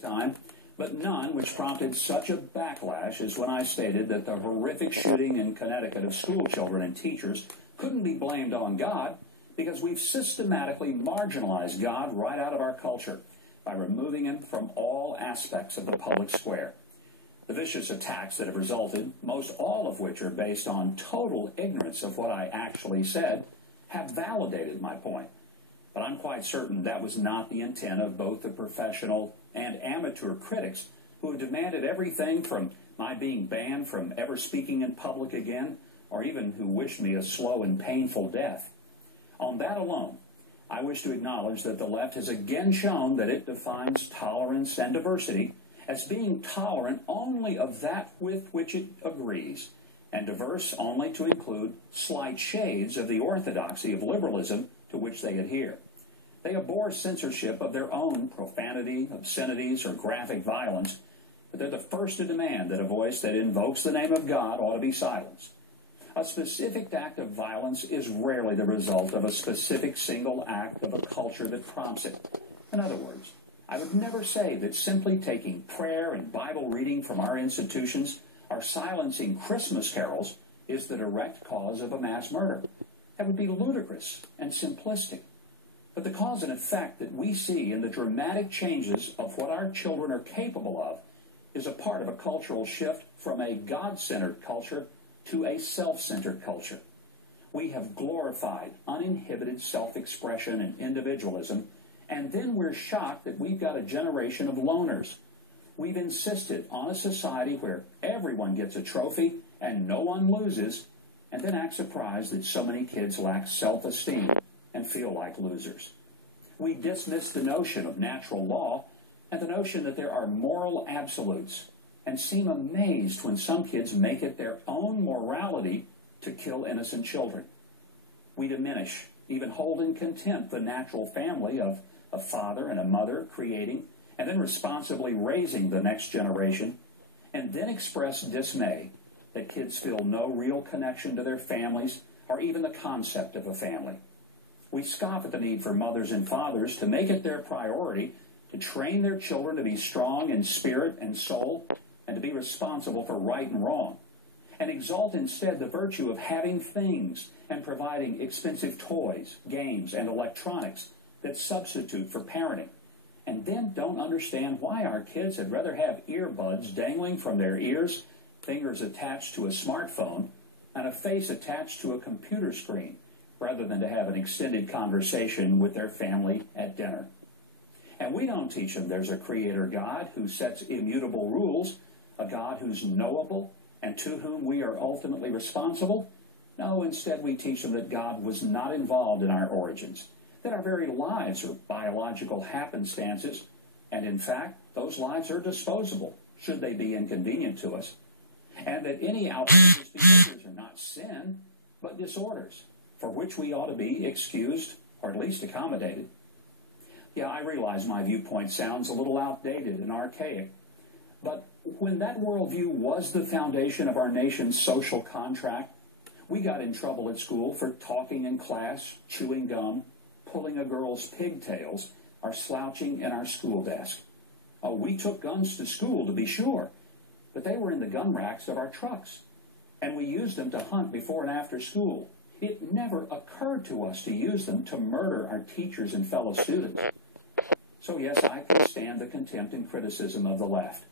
time, but none which prompted such a backlash as when I stated that the horrific shooting in Connecticut of school children and teachers couldn't be blamed on God because we've systematically marginalized God right out of our culture by removing him from all aspects of the public square. The vicious attacks that have resulted, most all of which are based on total ignorance of what I actually said, have validated my point. But I'm quite certain that was not the intent of both the professional and amateur critics who have demanded everything from my being banned from ever speaking in public again, or even who wished me a slow and painful death. On that alone, I wish to acknowledge that the left has again shown that it defines tolerance and diversity as being tolerant only of that with which it agrees, and diverse only to include slight shades of the orthodoxy of liberalism to which they adhere. They abhor censorship of their own profanity, obscenities, or graphic violence, but they're the first to demand that a voice that invokes the name of God ought to be silenced. A specific act of violence is rarely the result of a specific single act of a culture that prompts it. In other words, I would never say that simply taking prayer and Bible reading from our institutions or silencing Christmas carols is the direct cause of a mass murder. That would be ludicrous and simplistic. But the cause and effect that we see in the dramatic changes of what our children are capable of is a part of a cultural shift from a God-centered culture to a self-centered culture. We have glorified uninhibited self-expression and individualism, and then we're shocked that we've got a generation of loners. We've insisted on a society where everyone gets a trophy and no one loses, and then act surprised that so many kids lack self-esteem and feel like losers. We dismiss the notion of natural law and the notion that there are moral absolutes, and seem amazed when some kids make it their own morality to kill innocent children. We diminish, even hold in contempt, the natural family of a father and a mother creating and then responsibly raising the next generation, and then express dismay that kids feel no real connection to their families or even the concept of a family. We scoff at the need for mothers and fathers to make it their priority to train their children to be strong in spirit and soul and to be responsible for right and wrong, and exalt instead the virtue of having things and providing expensive toys, games, and electronics that substitute for parenting, and then don't understand why our kids had rather have earbuds dangling from their ears, fingers attached to a smartphone, and a face attached to a computer screen, rather than to have an extended conversation with their family at dinner. And we don't teach them there's a creator God who sets immutable rules, a God who's knowable and to whom we are ultimately responsible. No, instead we teach them that God was not involved in our origins, that our very lives are biological happenstances, and in fact, those lives are disposable, should they be inconvenient to us, and that any outrageous behaviors are not sin, but disorders, for which we ought to be excused or at least accommodated. Yeah, I realize my viewpoint sounds a little outdated and archaic, but when that worldview was the foundation of our nation's social contract, we got in trouble at school for talking in class, chewing gum, pulling a girl's pigtails, or slouching in our school desk. Oh, we took guns to school, to be sure, but they were in the gun racks of our trucks, and we used them to hunt before and after school. It never occurred to us to use them to murder our teachers and fellow students. So yes, I can stand the contempt and criticism of the left.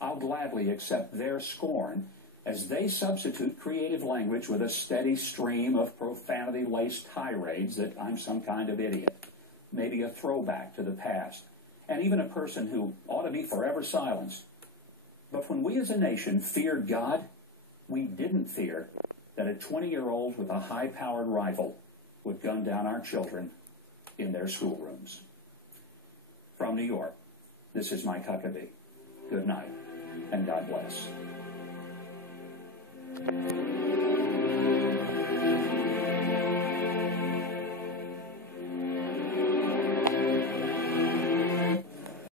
I'll gladly accept their scorn as they substitute creative language with a steady stream of profanity-laced tirades that I'm some kind of idiot, maybe a throwback to the past, and even a person who ought to be forever silenced. But when we as a nation feared God, we didn't fear that a 20-year-old with a high-powered rifle would gun down our children in their schoolrooms. From New York, this is Mike Huckabee. Good night, and God bless.